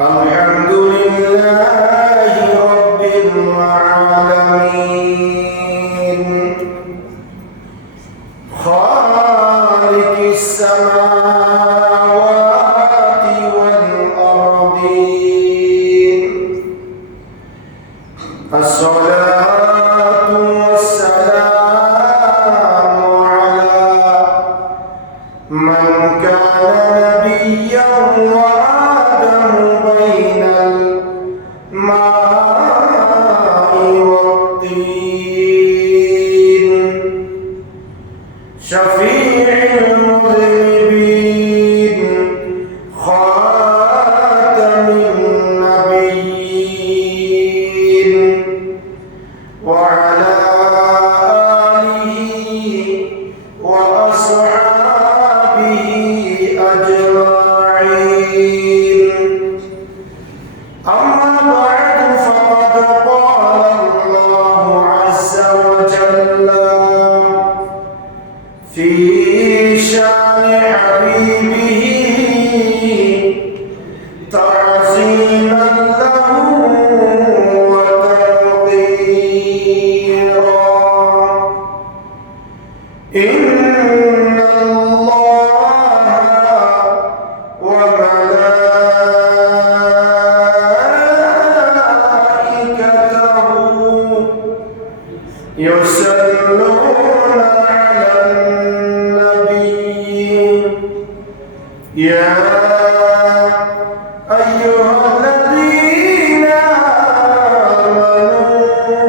الحمد لله رب العالمين خالق السماوات والأرضين الصلاة والسلام على من كان نبيا وآدم بين الماء والطين شفيع المذنبين خاتم النبيين وعلى آله وأصحابه أجمعين أما بعد فقد قال الله عز وجل في شان حبيبه تعظيما له وتوقيرا إن الله وملائكته يصلون على النبي يا أيها الذين آمنوا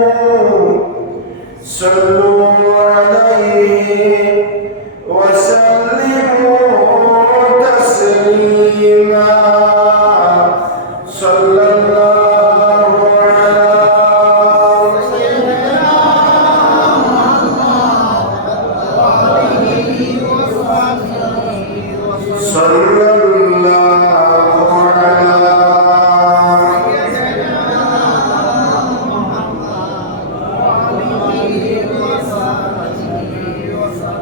صلوا عليه وسلموا تسليما صلى الله على سيدنا صلى الله على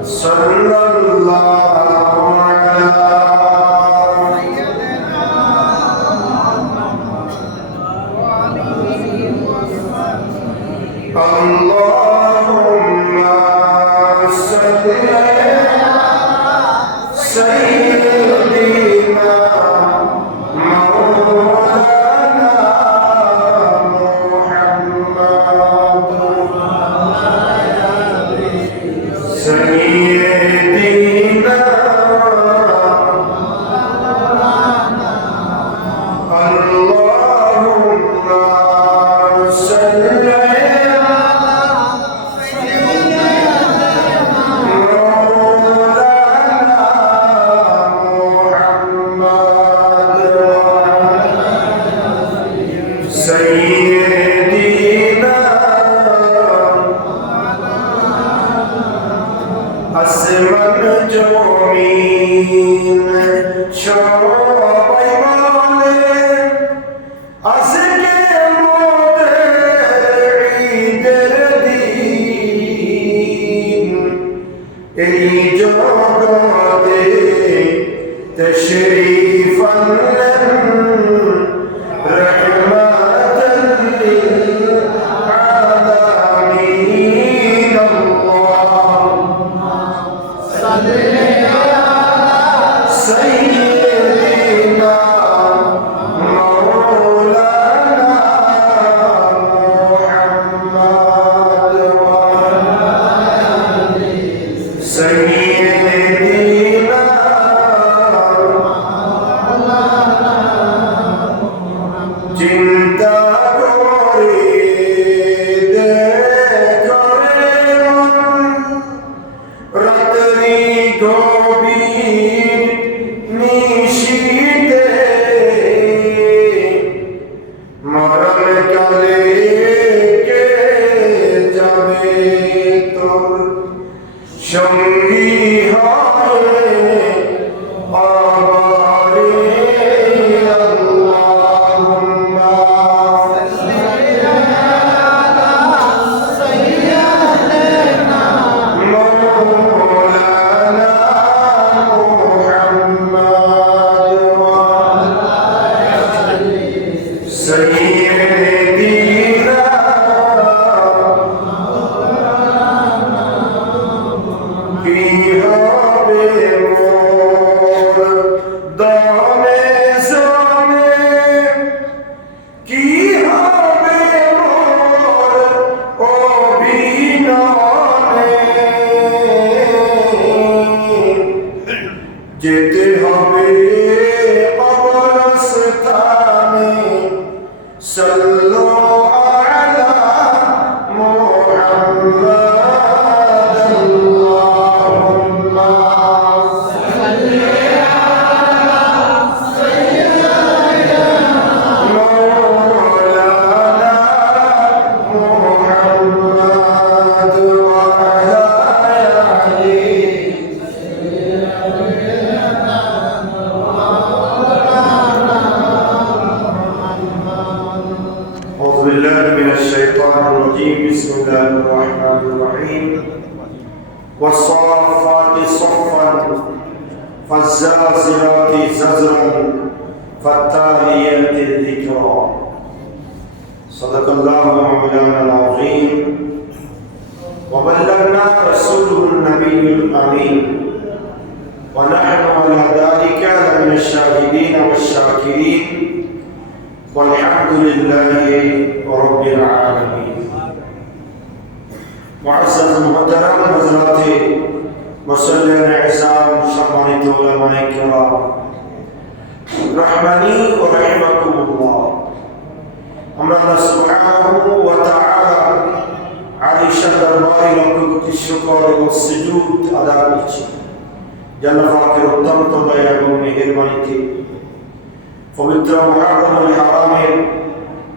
صلى الله على اللهم صل على سيدنا مولانا محمد سيدنا اللهم صل على مولانا محمد سيدنا আসমান জমিন সবাই বলে আজকে মোদের ঈদের দিন এই জগতে তশরীফ আনলেন রহমাতাল লিল আলামিন سيدنا مولانا محمد سيدنا জনে জনে কি হবে মোর অভিননে যেতে হবে কবরস্থানে সাল্লু আলা মুহাম্মাদ আল্লাহুম্মা সাল্লি আলা সাইয়্যিদিনা মাওলানা মুহাম্মাদ ওয়া আলা আলিহি أعوذ بالله من الشيطان الرجيم بسم الله الرحمن الرحيم والصافات صفا فالزازرات ززرا فالتاليات ذكرا صدق الله مولانا العظيم وبلغنا رسوله النبي الأمين ونحن على ذلك لمن الشاهدين والشاكرين والحمد لله رب العالمين معزز محترم حضرات মুসল্লিয়ান ইসলাম সম্মানিত উলামায়ে কিরাম রহমানি ওয়া রাহিমাকুমুল্লাহ আমরা আল্লাহ সুবহানাহু ওয়া তাআলা আলিশান দরবারে লক্ষ কোটি শুকর ও সুজুদ আদা করছি আল্লাহ পাকের অত্যন্ত দয়া এবং মেহেরবানিতে পবিত্র মুহররমুল হারামের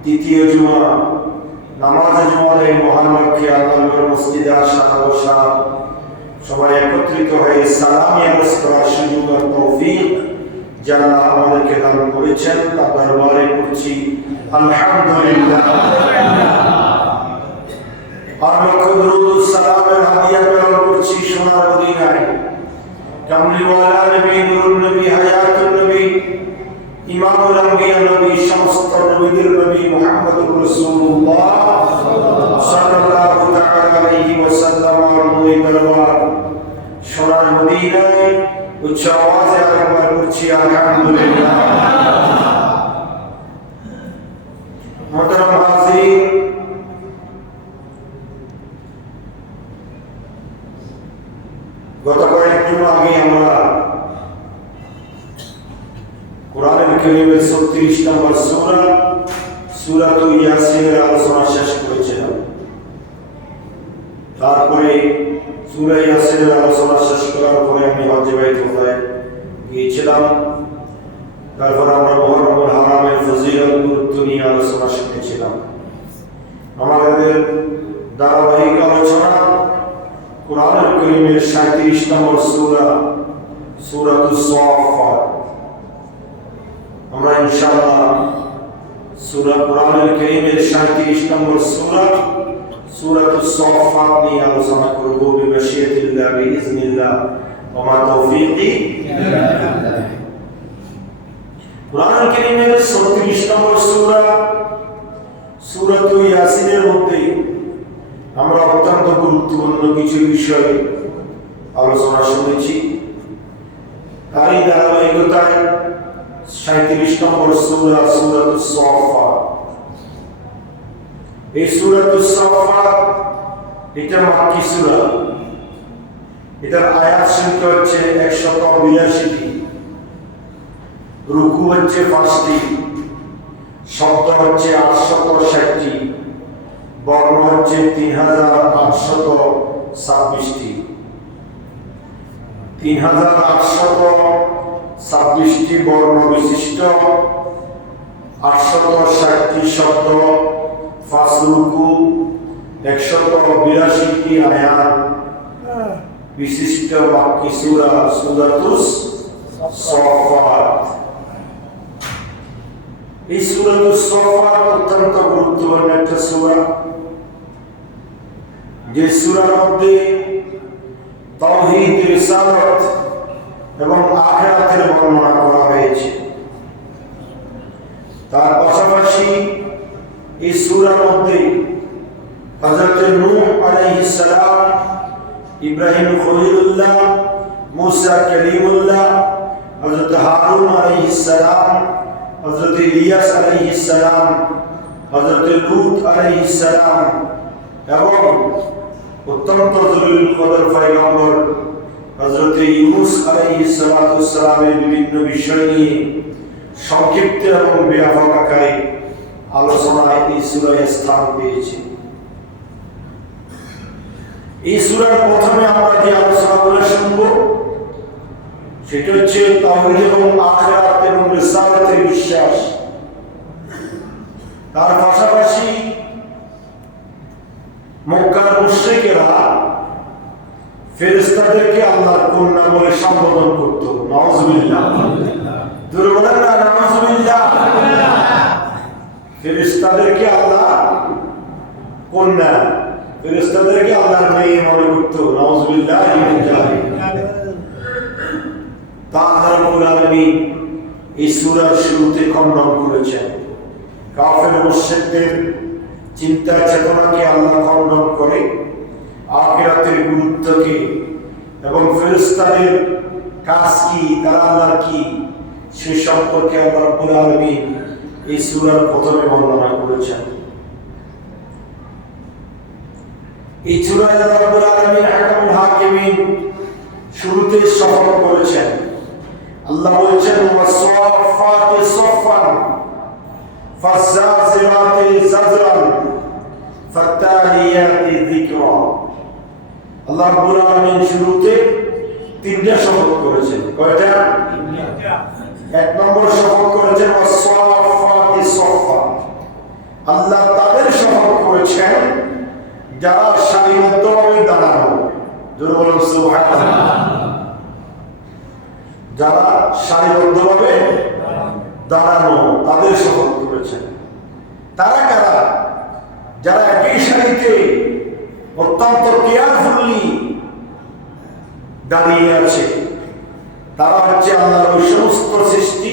দ্বিতীয় জুমা নামাজে জুমার এই মহান লক্ষ্যে আল্লাহর মসজিদে আসা বসা সবাই একত্রিত হয়ে সালাম ইয়ারস করার সুযোগ আর তৌফিক যারা আমাদেরকে দান করেছেন তার দরবারে করছি আলহামদুলিল্লাহ। আর লক্ষ দরুদ সালামের হাদিয়া প্রেরণ করছি সোনার মদিনায় কামলিওয়ালা নবী নুরুন নবী হায়াতুন নবী ইমামুল আম্বিয়া নবী সমস্ত নবীদের নবী মুহাম্মদুর রাসূলুল্লাহ সাল্লাল্লাহু তাআলা আলাইহি ওয়াসাল্লাম এর নূরে দরবার সোনার মদিনায় উচ্চ আওয়াজে আমরা বলছি আলহামদুলিল্লাহ। মুহতারাম হাজিরিন, গত কয়েকদিন আগে আমরা কোরআনুল কারীমের 36 নম্বর সূরা সূরাতুল ইয়াসিনের আলোচনা শেষ করেছিলাম। তারপরে সূরা ইয়াসিনের আলোচনা শেষ করার পরে আমি হজ্জে বাইতুল্লাহ গিয়েছিলাম। তারপর আমরা মুহররমুল হারামের ফজিলত গুরুত্ব নিয়ে আলোচনা শিখেছিলাম। আমাদের ধারাবাহিক আলোচনা কোরআনুল কারীমের 37 নম্বর সূরা সূরাতুস সাফফাত। আমরা ইনশাআল্লাহ সূরা কোরআনুল কারীমের 37 নম্বর সূরা সূরাতুস সাফফাত নিয়ে আলোচনা করব বিমাশিয়াতিল্লাহ বিইজনিল্লাহ ওয়া মা তাওফীকি ইল্লা বিল্লাহ। কোরআনুল কারীমের 36 নম্বর সূরা সূরাতুল ইয়াসিনের মধ্যে আমরা অত্যন্ত গুরুত্বপূর্ণ কিছু বিষয় আলোচনা শুনেছি। আর এই ধারাবাহিকতায় 37 নম্বর সূরা সূরাতুস সাফফাত। এই সূরাতুস সাফফাত এটা মাক্কি সূরা। এটার আয়াত সংখ্যা হচ্ছে 182টি, রুকু হচ্ছে 5টি, শব্দ হচ্ছে 860টি, বর্ণ হচ্ছে 3826টি। 3826টি বর্ণ বিশিষ্ট 860টি শব্দ, 5 রুকু, 182টি আয়াত বিশিষ্ট মাক্কি সূরা সূরাতুস সাফফাত। এই সূরাতুস সাফফাত অত্যন্ত গুরুত্বপূর্ণ একটা সূরা, যে সূরার মধ্যে তাওহীদ, রিসালাত এবং আখিরাতের বর্ণনা করা হয়েছে। তার পাশাপাশি এই সূরার মধ্যে হযরত নূহ আলাইহিস সালাম, ইব্রাহিম খলিলুল্লাহ, মুসা কালিমুল্লাহ, হযরত হারুন আলাইহিস সালাম, হযরত ইলিয়াস আলাইহিস সালাম, হযরত লূত আলাইহিস সালাম এবং অত্যন্ত জলিল কদর পয়গম্বর হযরত ইউনূস আলাইহিস সালামের বিভিন্ন বিষয় নিয়ে সংক্ষিপ্ত এবং ব্যাপক আকারে আলোচনায় এই সূরায় স্থান পেয়েছে। এই সূরার প্রথমে আমরা যে আলোচনাগুলো শুনব সেটা হচ্ছে তাওহীদ এবং আখিরাত এবং রিসালাতের বিশ্বাস। তার পাশাপাশি মক্কার মুশরিকেরা ফেরেশতাদেরকে আল্লাহর কন্যা বলে সম্বোধন করত। নাউযুবিল্লাহ, জোরে বলেন না নাউযুবিল্লাহ। ফেরেশতাদেরকে আল্লাহ কন্যা, ফেরেশতাদেরকে আল্লাহর মেয়ে মনে করত। নাউযুবিল্লাহ। তা আল্লাহ রাব্বুল আলামিন এই সূরার শুরুতে খণ্ডন করেছেন। কাফের মুশরিকদের চিন্তা চেতনাকে আল্লাহ খণ্ডন করে আখিরাতের গুরুত্বকে এবং ফেরেশতাদের কাজ কি, তারা আল্লাহর কি, সে সম্পর্কে আল্লাহ রাব্বুল আলামিন এই সূরার প্রথমে বর্ণনা করেছেন। এই সূরায় আল্লাহ রাব্বুল আলামিন আহকামুল হাকিমিন শুরুতে শপথ করেছেন। আল্লাহ বলেছেন ওয়াসফাতি সফান ফাযাজিরাতি যাজরান ফাতালিয়াতি যিকরা। আল্লাহ রাব্বুল আলামিন শুরুতে তিনটা শপথ করেছেন। কয়টা? এক নম্বর শপথ করেছেন ওয়াসফাতি সফা। আল্লাহ তাদের শপথ করেছেন যারা সারিবদ্ধভাবে দাঁড়ানো। জোরে বলুন সুবহানাল্লাহ। যারা সারিবদ্ধভাবে দাঁড়ানো তাদের শপথ করেছেন। তারা কারা? যারা একই সারিতে অত্যন্ত কেয়ারফুলি দাঁড়িয়ে আছে। তারা হচ্ছে আল্লাহর ওই সমস্ত সৃষ্টি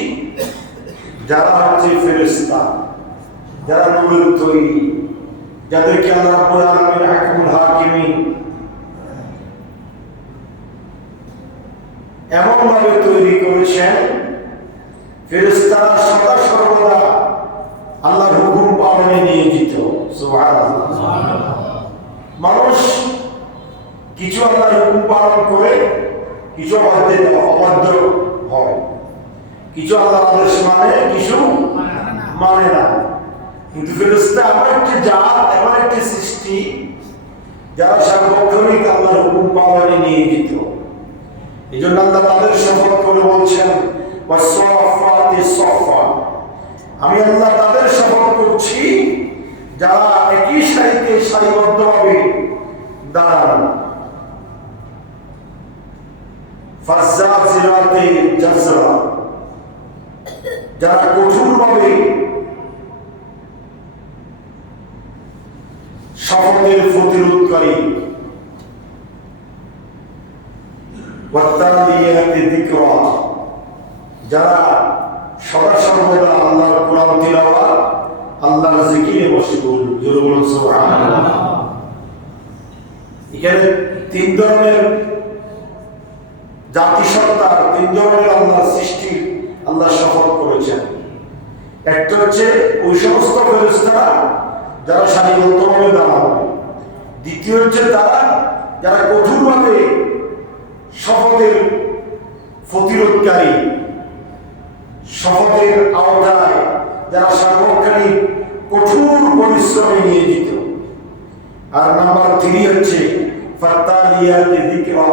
যারা হচ্ছে ফেরেশতা, যারা নূরের তৈরি, যাদেরকে আল্লাহ রাব্বুল আলামিন আহকামুল হাকিমিন এমন ভাবে তৈরি করেছেন ফেরেশতারা সদা সর্বদা আল্লাহর হুকুম পালনে নিয়োজিত। সুবহানাল্লাহ। মানুষ কিছু আল্লাহর হুকুম পালন করে, কিছু অবাধ্য হয়, কিছু আল্লাহর আদেশ মানে, কিছু মানে না। কিন্তু ফেরেশতা এমন একটি জাত, এমন একটি সৃষ্টি যারা সার্বক্ষণিক আল্লাহর হুকুম পালনে নিয়োজিত। এই জন্য আল্লাহ তাদের শপথ করে বলছেন ওয়াসফাতি সফা। আমি আল্লাহ তাদের শপথ করছি যারা একই সারিতে সারিবদ্ধভাবে দাঁড়ান। ফাযাজিরাতি যাজরা, যারা কঠোরভাবে শপথের প্রতিরোধকারী। ওয়াতালিয়াতি যিকরা, যারা সদা সর্বদা আল্লাহর কোরআন তিলাওয়াত, আল্লাহর জিকিরে মশগুল। জোরে বলুন সুবহানাল্লাহ। এখানে তিন ধরনের জাতিসত্তার, তিন ধরনের আল্লাহর সৃষ্টির আল্লাহ শপথ করেছেন। একটা হচ্ছে ওই সমস্ত ফেরেশতারা যারা সারিবদ্ধভাবে দাঁড়াবে। দ্বিতীয় হচ্ছে তারা যারা কঠোরভাবে শপথের প্রতিরোধকারী, শপথের আওতায় যারা সার্বক্ষণিক কঠোর পরিশ্রমে নিয়োজিত। আর নাম্বার 3 হচ্ছে ফাতালিয়াতি যিকরা,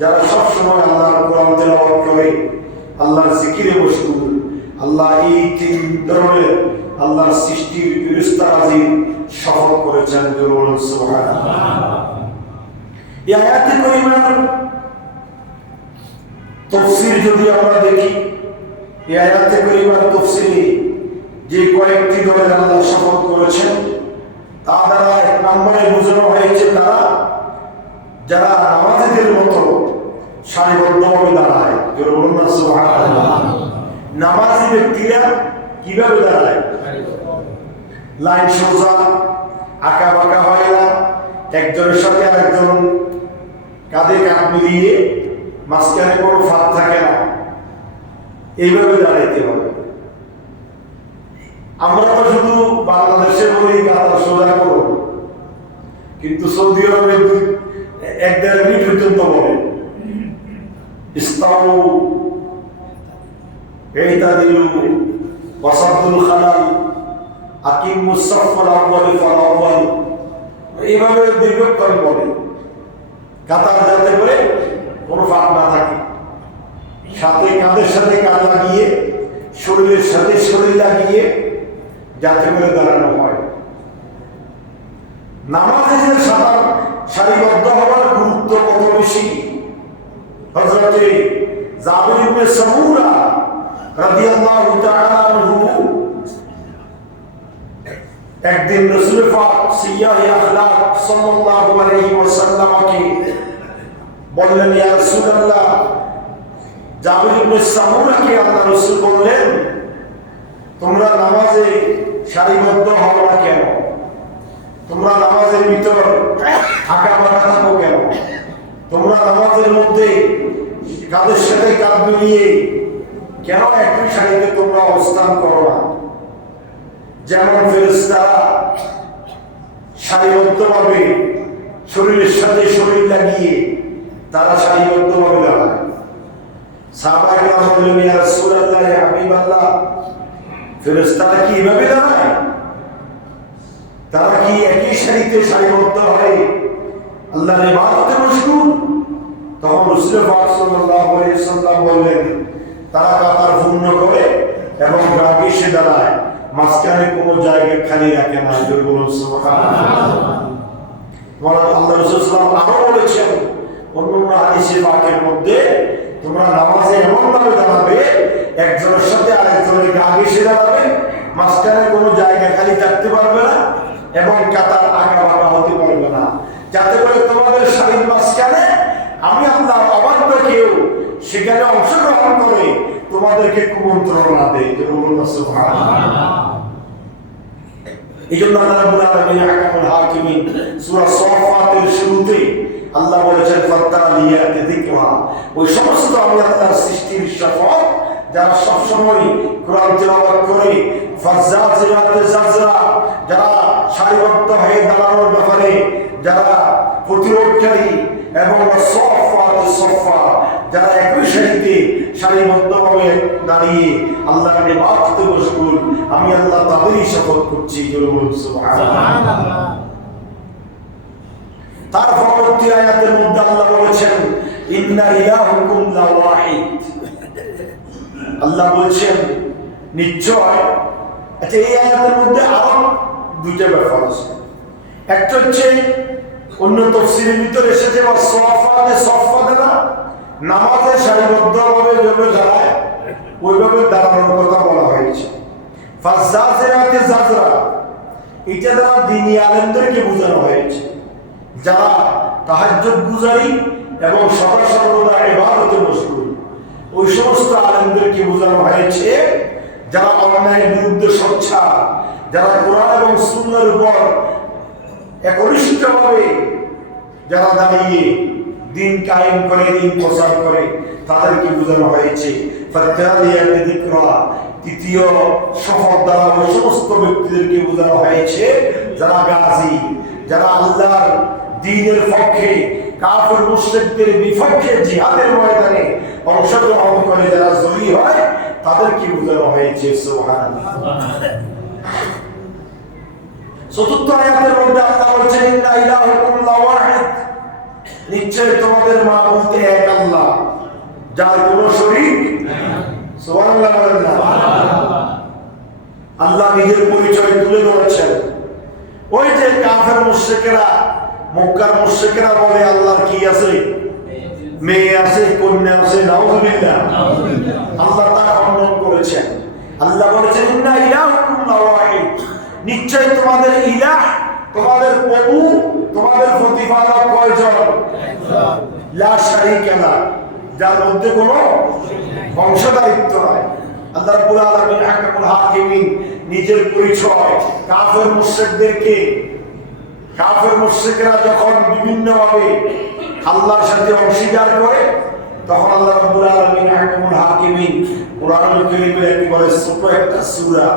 যারা সব সময় আল্লাহর কোরআন তেলাওয়াত করে, আল্লাহর জিকিরে মশগুল। আল্লাহ এই তিন ধরনের আল্লাহর সৃষ্টির ফেরেশতারাজির শপথ করেছেন। জোরে বলুন সুবহানাল্লাহ। এই আয়াতে কারিমার তাফসীর যদি আমরা দেখি, এই আয়াতে কারিমার তাফসীরে যে কয়েকটি দলের আল্লাহ শপথ করেছেন তা দ্বারা এক নম্বরে বোঝানো হয়েছে তারা যারা নামাজীদের মতো সারিবদ্ধভাবে দাঁড়ায়। জোরে বলুন না সুবহানাল্লাহ। নামাজী ব্যক্তিরা কিভাবে দাঁড়ায়? লাইন সোজা, আঁকা বাঁকা হয় না, একজনের সাথে আরেকজন কাঁধে কাঁধ মিলিয়ে, মাঝখানে কোনো ফাঁক থাকে না, এইভাবে দাঁড়াইতে হবে। আমরা তো শুধু বাংলাদেশে বলি কাতার সোজা করো, কিন্তু সৌদি আরবে 1-1.5 মিনিট পর্যন্ত বলে ইসলামু ইতাদিলু ওয়াসাদুল খালাল আকিমুস সাফফাল আউয়াল ফাল আউয়াল, এইভাবে দীর্ঘক্ষণ বলে কাতার যাতে করে কোনো ফাঁক না থাকে, সাথে কাঁধের সাথে কাঁধ লাগিয়ে শরীরের সাথে শরীর লাগিয়ে যাতে করে দাঁড়ানো হয়। নামাজে যে সারিবদ্ধ হওয়ার গুরুত্ব কত বেশি। হযরতে জাবির ইবনে সামুরা রাদিয়াল্লাহু তাআলা আনহু একদিন রাসূল পাক সিয়াহে আখলাক সাল্লাল্লাহু আলাইহি ওয়াসাল্লামকে বললেন, ইয়া রাসূলুল্লাহ, জাবির ইবনে সামুরাকে আল্লাহ রাসূল বললেন, তোমরা নামাজে সারিবদ্ধ হও না কেন? তোমরা নামাজের ভিতর ফাঁকা ফাঁকা থাকো কেন? তোমরা নামাজের মধ্যে কাঁধের সাথে কাঁধ মিলিয়ে কেন একই সারিতে তোমরা অবস্থান করো না? যেমন ফেরেশতারা সারিবদ্ধভাবে শরীরের সাথে শরীর লাগিয়ে তারা সারিবদ্ধভাবে দাঁড়ায়। সাহাবায়ে কেরাম বললেন, ইয়া রাসূলুল্লাহ, ইয়া হাবিবাল্লাহ, ফেরেশতারা কি এভাবে দাঁড়ায়? তারা কি একই সারিতে সারিবদ্ধ হয়ে আল্লাহর ইবাদতে মশগুল? তখন রাসূল পাক সাল্লাল্লাহু আলাইহি ওয়াসাল্লাম বললেন, তারা কাতার পূর্ণ করে এবং রাগে এসে দাঁড়ায়, মাঝখানে কোনো জায়গা খালি রাখে না। জোরে বলুন সুবহানাল্লাহ। আল্লাহ রাসূল সাল্লাল্লাহু আলাইহি ওয়াসাল্লাম আরো বলেছেন অন্য হাদিসে পাকের মধ্যে, তোমরা নামাজে এমন ভাবে দাঁড়াবে একজনের সাথে আরেকজনের গা ঘেঁষে দাঁড়াবে, মাঝখানে কোনো জায়গা খালি থাকতে পারবে না এবং কাতার আগা বাঁকা হতে পারবে না, যাতে করে তোমাদের সারির মাঝখানে আমি আল্লাহ অবাধ্য কেউ সেখানে অংশগ্রহণ করে তোমাদেরকে কুমন্ত্রণা দেয়। এই জন্য আল্লাহ রাব্বুল আলামিন আহকামুল হাকিমিন সূরা সাফফাতের শুরুতে আল্লাহ বলেছেন, ফাত্তালিয়াতি যিকরা, ওই সমস্ত আমি আল্লাহর সৃষ্টির শপথ যারা সবসময় কোরআন তেলাওয়াত করে, ফাজ্জাজিরাতে জাজরা, যারা সারিবদ্ধ হয়ে দাঁড়ানোর ব্যাপারে যারা প্রতিরোধকারী, এবং সাফফাতে সাফফা, যারা একই সারিতে সারিবদ্ধভাবে দাঁড়িয়ে আল্লাহর ইবাদতে মশগুল, আমি আল্লাহ তাদেরই শপথ করছি। জোরে বলুন সুবহানাল্লাহ। তার পরবর্তী আয়াতের মধ্যে আল্লাহ বলেছেন, ইন্না ইলাহুকুম লাওয়াহিদ, আল্লাহ বলেছেন নিশ্চয়। আচ্ছা, এই আয়াতের মধ্যে আরো দুইটা ব্যাপার আছে। একটা হচ্ছে অন্য তাফসীরের ভিতরে এসেছে সাফফাতে সাফফা দ্বারা নামাজে সারিবদ্ধভাবে যেভাবে দাঁড়ায় ওইভাবে দাঁড়ানোর কথা বলা হয়েছে। ফাজ্জাজিরাতে জাজরা, এটা দ্বারা দ্বীনি আলেমদেরকে বোঝানো হয়েছে, যারা তাহাজ্জুদ গুজারি এবং সদা সর্বদা ইবাদতে মশগুল, ওই সমস্ত আলেমদেরকে বোঝানো হয়েছে যারা অন্যায়ের বিরুদ্ধে সোচ্চার, যারা কোরআন এবং সুন্নাহর উপর একনিষ্ঠভাবে যারা দাঁড়িয়ে দিন কায়েম করে, দিন প্রচার করে, তাদেরকে বোঝানো হয়েছে। ফাত্তালিয়াতি যিকরা, তৃতীয় শপথ দ্বারা ওই সমস্ত ব্যক্তিদেরকে বোঝানো হয়েছে যারা গাজী, যারা আল্লাহর দ্বীনের পক্ষে কাফির মুশরিকদের বিপক্ষে জিহাদের ময়দানে অংশগ্রহণ করে যারা জয়ী হয়, তাদেরকে বোঝানো হয়েছে। সুবহানাল্লাহ। চতুর্থ আয়াতের মধ্যে আল্লাহ বলেছেন, ইন্না ইলাহুকুম লাওয়াহিদ, নিশ্চয় তোমাদের মাবুদ এক আল্লাহ, যার কোনো শরীক নেই। সুবহানাল্লাহ বলেন না? আল্লাহ নিজের পরিচয় তুলে ধরেছেন। ওই যে কাফের মুশরিকেরা, মক্কার মুশরিকেরা বলে আল্লাহর কি আছে? মেয়ে আছে, কন্যা আছে, নাউযুবিল্লাহ। আল্লাহ তা খণ্ডন করেছেন। আল্লাহ বলেছেন, ইন্না ইলাহুকুম লাওয়াহিদ, নিশ্চয় তোমাদের ইলাহ, তোমাদের প্রভু, তোমাদের প্রতিপালক কয়জন? লা শারীকা লাহ, যার মধ্যে কোনো অংশদারিত্ব নাই। আল্লাহ রাব্বুল আলামিন আহকামুল হাকিমিন নিজের পরিচয় কাফের মুশরিকদেরকে, কাফের মুশরিকরা যখন বিভিন্নভাবে আল্লাহর সাথে অংশীদার করে, তখন আল্লাহ রাব্বুল আলামিন আহকামুল হাকিমিন কোরআনুল কারীমের একেবারে ছোট একটা সূরা,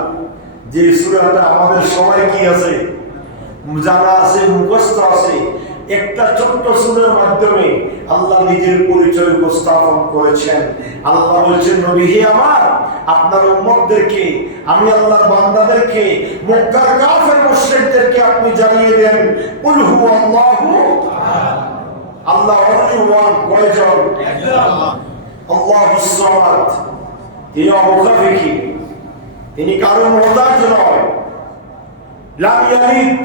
যে সূরাটা আমাদের সবাই কি আছে, জানা আছে, মুখস্থ আছে, একটা ছোট্ট সূরার মাধ্যমে আল্লাহ নিজের পরিচয় উপস্থাপন করেছেন। আল্লাহ বলছেন, নবী হে আমার, আপনার উম্মতদেরকে, আমি আল্লাহর বান্দাদেরকে, মক্কার কাফের মুশরিকদেরকে আপনি জানিয়ে দেন, কুল হুয়াল্লাহু আহাদ, আল্লাহ অনলি ওয়ান, কয়জন? আল্লাহুস সামাদ, তিনি অমুখাপেক্ষী, তিনি কারো মুহতাজ নয়, লাম ইয়ালিদ,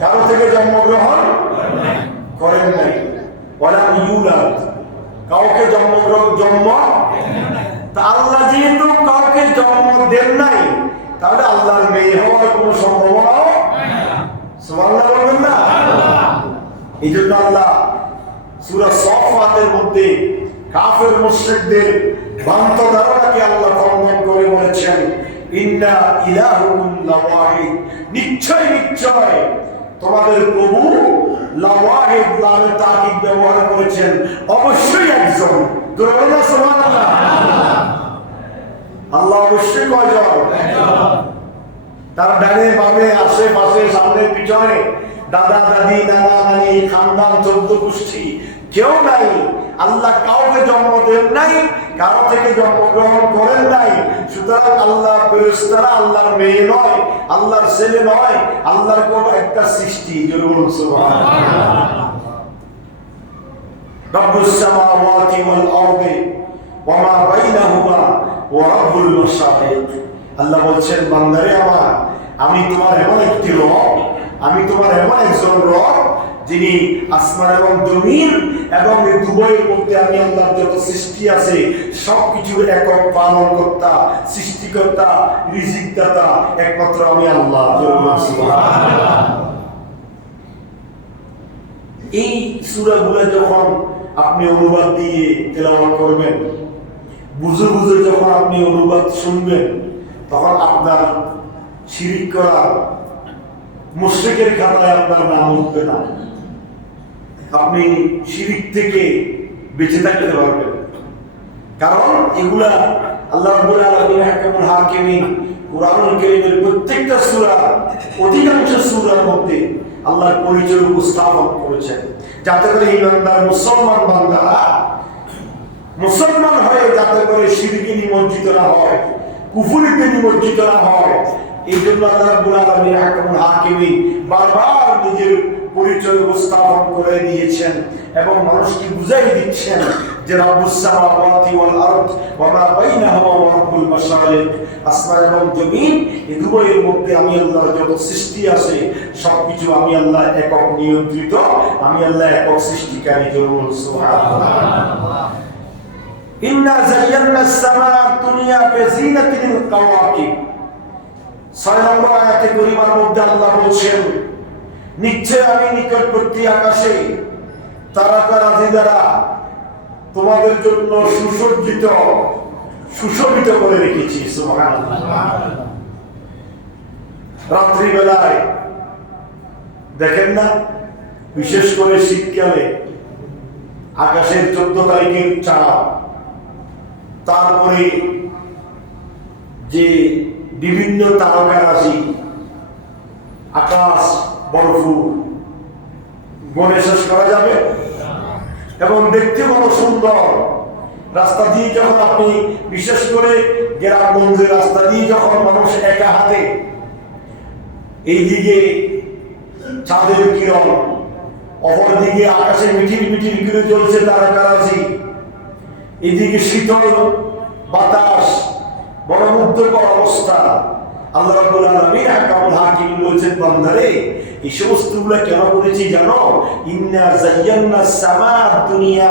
কারো থেকে জন্মগ্রহণ করেন নাই, ওয়ালাম ইউলাদ, কাউকে জন্ম তা আল্লাহ যেহেতু কাউকে জন্ম দেন নাই, তাহলে আল্লাহর মেয়ে হওয়ার কোনো সম্ভাবনাও সুবহানাল্লাহ বলবেন না? এই জন্য আল্লাহ সূরা সাফফাতের মধ্যে কাফের মুশরিকদের ভ্রান্ত ধারণাকে আল্লাহ খণ্ডন করে বলেছেন, ইন্না ইলাহুকুম লাওয়াহিদ, নিশ্চয় নিশ্চয় তোমাদের প্রভু, লাওয়াহিদ লামে তাকিদ ব্যবহার করেছেন, অবশ্যই একজন। বলুন সুবহানাল্লাহ। আল্লাহ অবশ্যই কয়জন? তার ডানে বামে আশেপাশে সামনে পিছনে দাদা দাদি নানা নানি খানদান 14 গোষ্ঠী কেউ নাই। আল্লাহ কাউকে জন্ম দেন নাই, কারো থেকে জন্মগ্রহণ করেন নাই। সুতরাং আল্লাহ ফেরেশতারা আল্লাহর মেয়ে নয়, আল্লাহর ছেলে নয়, আল্লাহর কোন একটা সৃষ্টি। বলুন সুবহানাল্লাহ। রব্বুস সামাওয়াতি ওয়াল আরদি ওয়া মা বাইনাহুমা ওয়া রাব্বুল মাশারিক। আল্লাহ বলছেন, বান্দারে আমার, আমি তোমার এমন একটি রব, আমি তোমার এমন একজন রব যিনি আসমান এবং জমিন এবং এই দুবইয়ের মধ্যে আমি আল্লাহর যত সৃষ্টি আছে সবকিছুর একক পালনকর্তা, সৃষ্টিকর্তা, রিজিকদাতা একমাত্র আমি আল্লাহ। সুবহানাল্লাহ। এই সূরাগুলো যখন আপনি অনুবাদ দিয়ে তেলাওয়াত করবেন, বুঝে বুঝে যখন আপনি অনুবাদ শুনবেন, তখন আপনার শিরিক করা মুশরিকের খাতায় আপনার নাম উঠবে না। আপনি শিরিক থেকে বেঁচে থাকতে পারবেন, কারণ এগুলা আল্লাহ রাব্বুল আলামিন আহকামুল হাকিমিন কুরআনুল কারীমের প্রত্যেকটা সূরা, অধিকাংশ সূরার মধ্যে আল্লাহর পরিচয় উপস্থাপন করেছেন, যাতে করে ইমানদার মুসলমান বান্দারা মুসলমান হয়ে যাতে করে শিরকে নিমজ্জিত না হয়, কুফরিতে নিমজ্জিত না হয়। এই জন্য আল্লাহ রাব্বুল আলামিন আহকামুল হাকিমিন বারবার নিজের পরিচয় উপস্থাপন করে দিয়েছেন এবং মানুষকে বুঝাই দিচ্ছেন যে রব্বুস সামাওয়াতি ওয়াল আরদ ওয়া মা বাইনাহুমা ওয়া রাব্বুল মাশারিক, আসমান এবং জমিন এই দুইয়ের মধ্যে আমি আল্লাহর যত সৃষ্টি আছে সবকিছু আমি আল্লাহ একক নিয়ন্ত্রিত, আমি আল্লাহ একক সৃষ্টিকারী। সুবহানাল্লাহ। ইন্না যায়্যানাস সামাআদ দুনিয়া বিজিনাতিল কাওয়াকিব। 6 নম্বর আয়াতে কারিমার মধ্যে আল্লাহ বলছেন, নিশ্চয় আমি নিকটবর্তী আকাশে তারকারাজি দ্বারা তোমাদের জন্য সুসজ্জিত, সুশোভিত করে রেখেছি। সুবহানাল্লাহ। রাত্রি বেলায় দেখেন না, বিশেষ করে শীতকালে আকাশের 14 তারিখের চাঁদ, তারপরে যে বিভিন্ন তারকা রাশি, আকাশ বরফুর, গণে শেষ করা যাবে এবং দেখতে কত সুন্দর। রাস্তা দিয়ে যখন আপনি, বিশেষ করে গ্রামগঞ্জের রাস্তা দিয়ে যখন মানুষ একা হাতে, এইদিকে চাঁদের কিরণ, অপরদিকে আকাশে মিঠির মিঠির করে জ্বলছে তারকা রাশি, এদিকে শীতল বাতাস, বড় মুগ্ধকর অবস্থা। আল্লাহ রাব্বুল আলামিন আহকামুল হাকিম বলেছেন, বান্দারে এই সমস্তগুলো কেন করেছি জানো? ইন্না যায়্যানাস সামাআদ দুনিয়া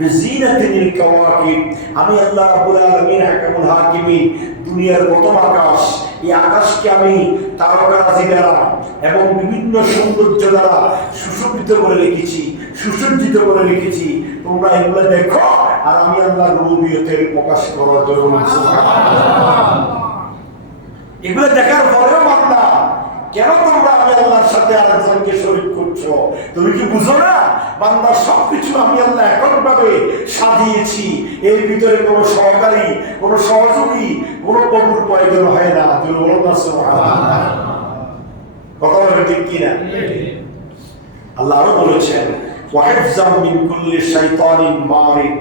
বিজিনাতিল কাওয়াকিব। আমি আল্লাহ রাব্বুল আলামিন আহকামুল হাকিমিন দুনিয়ার প্রথম আকাশ, এই আকাশকে আমি তারকারাজি দ্বারা এবং বিভিন্ন সৌন্দর্য দ্বারা সুশোভিত করে রেখেছি, সুসজ্জিত করে রেখেছি। তোমরা এগুলো দেখো আর আমি আল্লাহর রুবুবিয়তের প্রকাশ করার জন্য। এগুলো দেখার পরেও বান্দা, কেন তোমরা আমি আল্লাহর সাথে আরেকজনকে শরীক করছো? তুমি কি বুঝো না বান্দা সবকিছু আমি আল্লাহ এককভাবে সাজিয়েছি, এর ভিতরে কোনো সহকারী, কোনো সহযোগী, কোনো প্রভুর প্রয়োজন হয় না। কথা বলেন ঠিক কিনা? আল্লাহ আরো বলেছেন ওয়াহিফজাম মিন কুল্লি শাইতানিন মারিদ,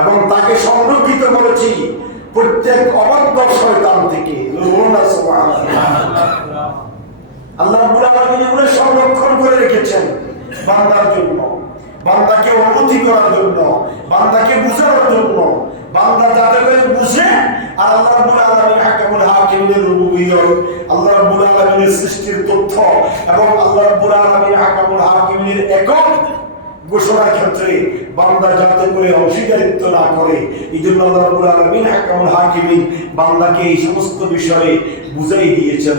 এবং তাকে সংরক্ষিত করেছি প্রত্যেক অবাধ্য শয়তান থেকে। আল্লাহ রাব্বুল আলামিন এগুলো সংরক্ষণ করে রেখেছেন বান্দার জন্য, বান্দাকে অনুমতি করার জন্য, বান্দাকে বুঝানোর জন্য, বান্দা যাতে করে বুঝে। আর আল্লাহ রাব্বুল আলামিন হাকিমুল হাকিমের রুবুবিয়্যত, আল্লাহ রাব্বুল আলামিনের সৃষ্টির তথ্য এবং আল্লাহ রাব্বুল আলামিন হাকিমুল হাকিমের একক ঘোষণার ক্ষেত্রে বান্দা যাতে করে অংশীদারিত্ব না করে, এই জন্য আল্লাহ রাব্বুল আলামিন হাকিমুল হাকিমিন বান্দাকে এই সমস্ত বিষয়ে বুঝাই দিয়েছেন।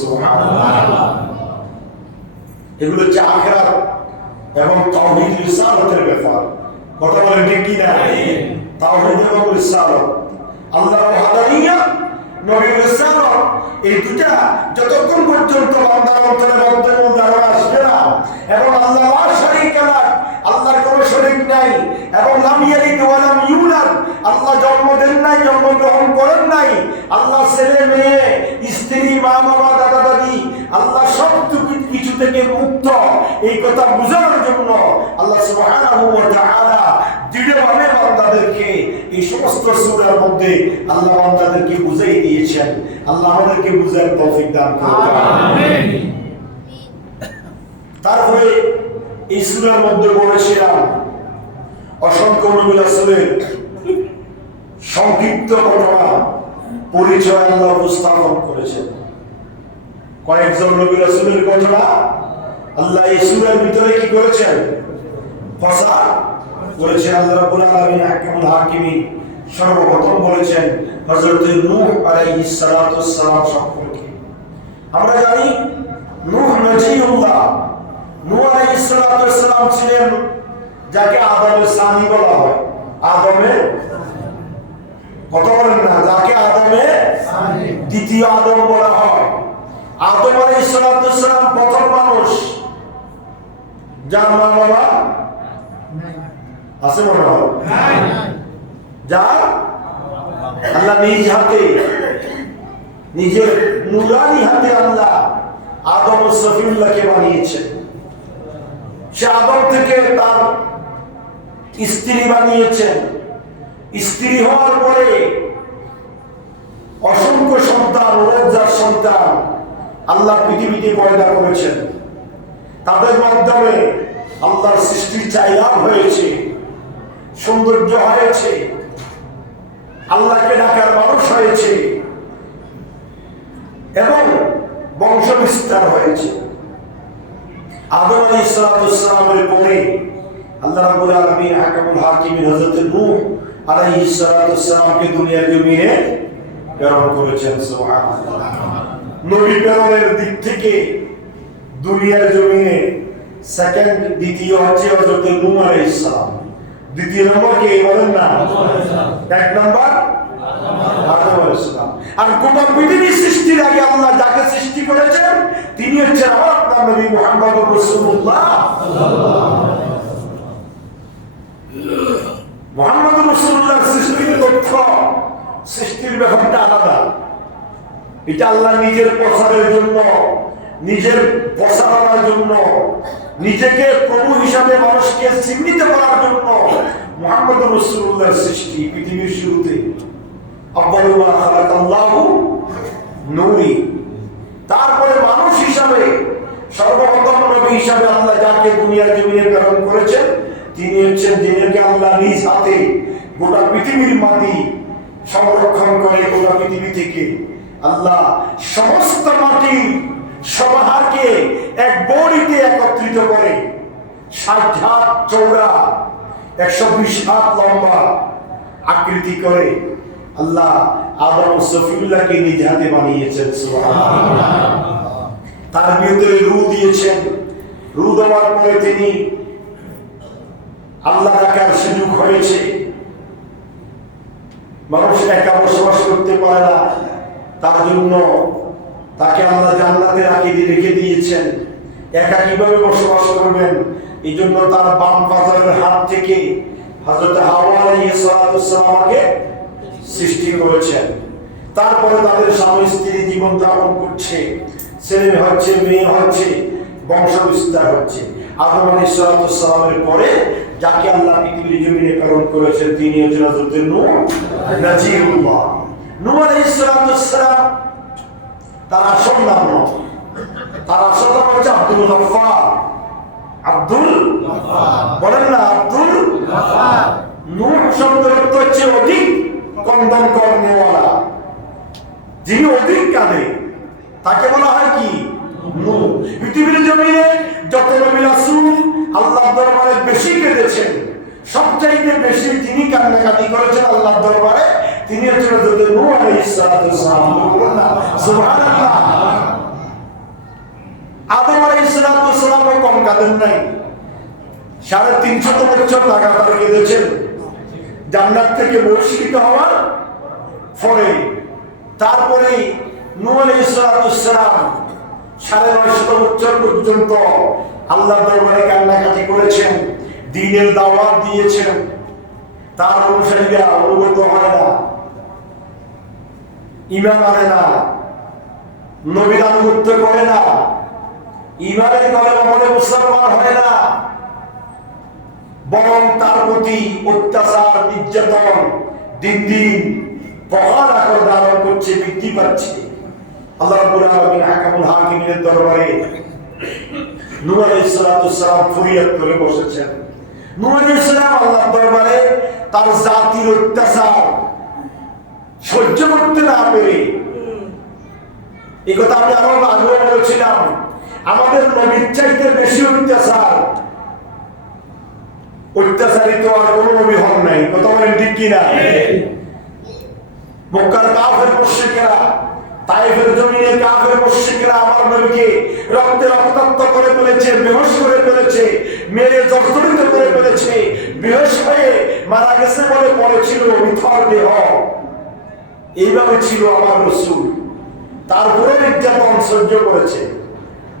সুবহানাল্লাহ। এগুলো হচ্ছে আখিরাত এবং তাওহীদ রিসালাতের ব্যাপার। কথা বলেন ঠিক কি না? তাওহীদ এবং রিসালাত, আল্লাহর ওয়াহদানিয়ত, নবীর রিসালাত, এই দুটা যতক্ষণ পর্যন্ত বান্দার অন্তরে মধ্যে ধারণা আসবে না, এবং আল্লাহ লা শারীকা লাহ, আল্লাহর কোনো শরীক নাই, এবং লাম ইয়ালিদ ওয়া লাম ইউলাদ, আল্লাহ জন্ম দেন নাই, জন্মগ্রহণ করেন নাই, আল্লাহ ছেলে মেয়ে স্ত্রী মা বাবা দাদা দাদি আল্লাহ সব কিছু থেকে মুক্ত, এই কথা বোঝানোর জন্য আল্লাহ সুবহানাহু ওয়া তাআলা দৃঢ়ভাবে বান্দাদেরকে এই সমস্ত সূরার মধ্যে আল্লাহ বান্দাদেরকে বুঝাই দিয়েছেন। আল্লাহ আমাদেরকে বুঝার তৌফিক দান করুন, আমিন। তারপরে এই সূরার মধ্যে বলেছিলাম অসংখ্য নবী রাসূলের সংক্ষিপ্ত ঘটনা পরিচয় আল্লাহ উপস্থাপন করেছেন। কয়েকজন নবী রাসূলের ঘটনা আল্লাহ এই সূরার ভিতরে কি করেছেন? ফসা করেছেন। আল্লাহ রাব্বুল আলামিন হাকিমুল হাকিমিন সর্বপ্রথম বলেছেন হযরত নূহ আলাইহিস সালাতু ওয়াস সালাম সম্পর্কে। আমরা জানি নূহ নজিউল্লাহ, নূহ আলাইহিস সালাতু ওয়াস সালাম ছিলেন যাকে আদমের সানি বলা হয়। আদমের, কথা বলেন না, যাকে আদমের দ্বিতীয় আদম বলা হয়। আদম আলাইহিস সালাতু ওয়াস সালাম প্রথম মানুষ যার মা বাবা আছে মনে হয়, যার আল্লাহ নিজ হাতে, নিজের নুরানি হাতে আল্লাহ আদম ও সফিউল্লাহকে বানিয়েছেন। সে আদম থেকে তার স্ত্রী বানিয়েছেন। স্ত্রী হওয়ার পরে অসংখ্য সন্তান, রোজার সন্তান আল্লাহ পৃথিবীতে পয়দা করেছেন। তাদের মাধ্যমে আল্লাহর সৃষ্টির চাহিদা হয়েছে, সৌন্দর্য হয়েছে, আল্লাহকে ডাকার মানুষ হয়েছে এবং বংশ বিস্তার হয়েছে। আদম আলাইহিস সালামের পরে আল্লাহ রাব্বুল আলামিন হাকিমুল হাকিমিন হযরত নূহ আলাইহিস সালামকে দুনিয়ার জমিনে প্রেরণ করেছেন। সুবহানাল্লাহ। নবী প্রেরণের দিক থেকে দুনিয়ার জমিনে সেকেন্ড, দ্বিতীয় হচ্ছে হযরত নূহ আলাইহিস সালাম। দ্বিতীয় নম্বর কে বলেন না? এক নম্বর আদম আলাইহিস সালাম। আর গোটা পৃথিবী সৃষ্টির আগে আল্লাহ যাকে সৃষ্টি করেছেন তিনি হচ্ছেন আমার নবী মুহাম্মদুর রাসূলুল্লাহ সাল্লাল্লাহু আলাইহি ওয়াসাল্লাম। মুহাম্মদুর রাসূলুল্লাহ সৃষ্টির তথ্য, সৃষ্টির ব্যাপারটা আলাদা। এটা আল্লাহ নিজের প্রচারের জন্য, নিজের প্রচারণার জন্য, নিজেকে প্রভু হিসাবে মানুষকে চিহ্নিত করার জন্য মুহাম্মদুর রাসূলুল্লাহর সৃষ্টি পৃথিবীর শুরুতে। আব্বালু মা খালাকাল্লাহু নূরি। তারপরে মানুষ হিসাবে সর্বপ্রথম নবী হিসাবে আল্লাহ যাকে দুনিয়ার জমিনে প্রেরণ করেছেন তিনি হচ্ছেন যিনিকে আল্লাহ নিজ হাতে গোটা পৃথিবীর মাটি সংরক্ষণ করে। গোটা পৃথিবী থেকে আল্লাহ সমস্ত মাটির সমাহারকে এক বড়িতে একত্রিত করে 60 হাত চওড়া 120 হাত লম্বা আকৃতি করে আল্লাহ আদম ও সফিউল্লাহকে নিজ হাতে বানিয়েছেন। সুবহানাল্লাহ। তার ভিতরে রূহ দিয়েছেন। রূহ দেওয়ার পরে তিনি আল্লাহ ডাকার সুযোগ হয়েছে। মানুষ একা বসবাস করতে পারে না, তার জন্য তাকে আল্লাহ জান্নাতে রেখে দিয়েছেন। একা কিভাবে বসবাস করবেন? এই জন্য তার বাম বাজারের হাত থেকে হযরত হাওয়া আলাইহিস সালামকে সৃষ্টি করেছেন। তারপরে তাদের স্বামী স্ত্রী জীবন যাপন করছে, ছেলে হচ্ছে, মেয়ে হচ্ছে, বংশ বিস্তার হচ্ছে। আদম আলাইহিস সালামের পরে যাকে আল্লাহ পৃথিবীর জমিনে প্রেরণ করেছেন তিনি হচ্ছেন হযরত নূহ নাজিউল্লাহ। নূহ আলাইহিস সালাম তার আসল নাম নয়, তার আসল নাম হচ্ছে আব্দুল গফফার। আব্দুল বলেন না, আব্দুল গফফার। নূহ শব্দের অর্থ হচ্ছে অধিক কন্দন করনেওয়ালা, যিনি অধিক কাঁদে, তাকে বলা হয় কি নূহ। পৃথিবীর জমিনে যত নবী রাসূল আল্লাহর দরবারে বেশি কেঁদেছেন, সবচাইতে বেশি যিনি কান্নাকাটি করেছেন আল্লাহর দরবারে তিনি হচ্ছেন হযরত নূহ আলাইহিস সালাম। সুবহানাল্লাহ। আদম আলাইহিস সালাম কম কাঁদেন নাই, 350 বছর লাগাতার কেঁদেছেন জান্নাত থেকে বহিষ্কৃত হওয়ার পরে। তারপরে নূহ আলাইহিস সালাম 950 বছর পর্যন্ত আল্লাহর দরবারে কান্নাকাটি করেছেন, দ্বীনের দাওয়াত দিয়েছেন। তার অনুসারীরা অনুগত হয় না, ঈমান আনে না, নবীর আনুগত্য করে না, ঈমানের কলেমা পড়ে মুসলমান হয় না, বরং তার প্রতি অত্যাচার নির্যাতন দিন দিন প্রগাঢ় আকার ধারণ করছে, বৃদ্ধি পাচ্ছে। আল্লাহ রাব্বুল আলামিন হাকামুল হাকিমের দরবারে নূহ আলাইহিস সালাম ফরিয়াদ করে বসেছেন। নূহ আলাইহিস সালাম আল্লাহর দরবারে তার জাতির অত্যাচার সহ্য করতে না পেরে, এই কথা আমি আরো আগেও বলেছিলাম, আমাদের নবীর চাইতে বেশি অত্যাচারিত আর কোন নবী হন নাই। কথা বলেন ঠিক কিনা? মক্কার কাফের মুশরিকরা, তায়েফের জমিনে কাফের মুশরিকরা আমার নবীকে রক্তে রক্তাক্ত করে ফেলেছে, বেহুশ করে ফেলেছে, মেরে জর্জরিত করে ফেলেছে, বেহুশ হয়ে মারা গেছে বলে পড়েছিল মিথ্যার দেহ। এইভাবে ছিল আমার রাসূল, তারপরে নির্যাতন সহ্য করেছে,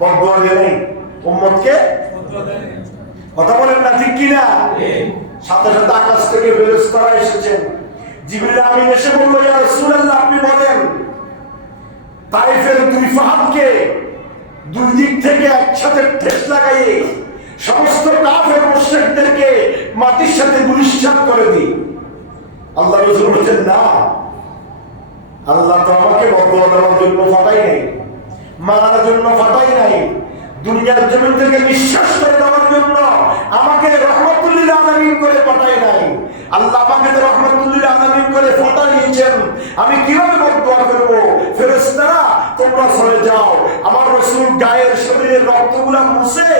বদদুয়া দেয় উম্মতকে। কথা বলেন না ঠিক কিনা? সাথে সাথে আকাশ থেকে ফেরেশতারা এসেছেন, জিবরিল আমিন এসে বলল, ইয়া রাসূলুল্লাহ আপনি বলেন তায়েফের দুই ফাহাদকে দুই দিক থেকে একসাথে ঠেস লাগাইয়ে সমস্ত কাফের মুশরিকদেরকে মাটির সাথে গুলিস্তান করে দিই। আল্লাহ রাসূল বলেন, না, আল্লাহ তো আমাকে বদদুয়া দেওয়ার জন্য ফাটাই নাই, মারার জন্য ফাটাই নাই, দুনিয়ার জমিন থেকে বিশ্বাস করে দেওয়ার জন্য আমাকে রহমতুল লিল আলামিন করে পাঠায় নাই। আল্লাহ আমাকে রহমতুল লিল আলামিন করে পাঠিয়েছেন, আমি কিভাবে বদদুয়া করব? ফেরেশতারা তোমরা সরে যাও, আমার রাসূল গায়ের শরীরের রক্তগুলো মুছে